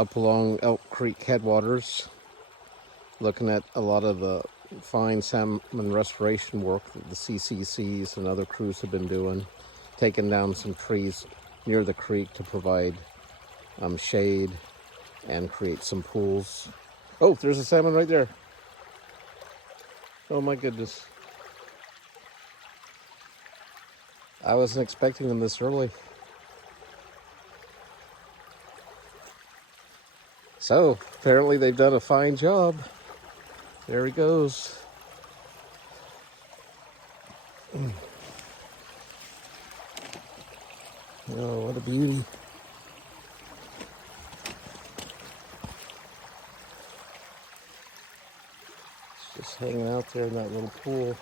up along Elk Creek headwaters, looking at a lot of the fine salmon restoration work that the CCCs and other crews have been doing, taking down some trees near the creek to provide shade and create some pools. Oh, there's a salmon right there. Oh my goodness. I wasn't expecting them this early. So, apparently they've done a fine job. There he goes. Oh, what a beauty. It's just hanging out there in that little pool.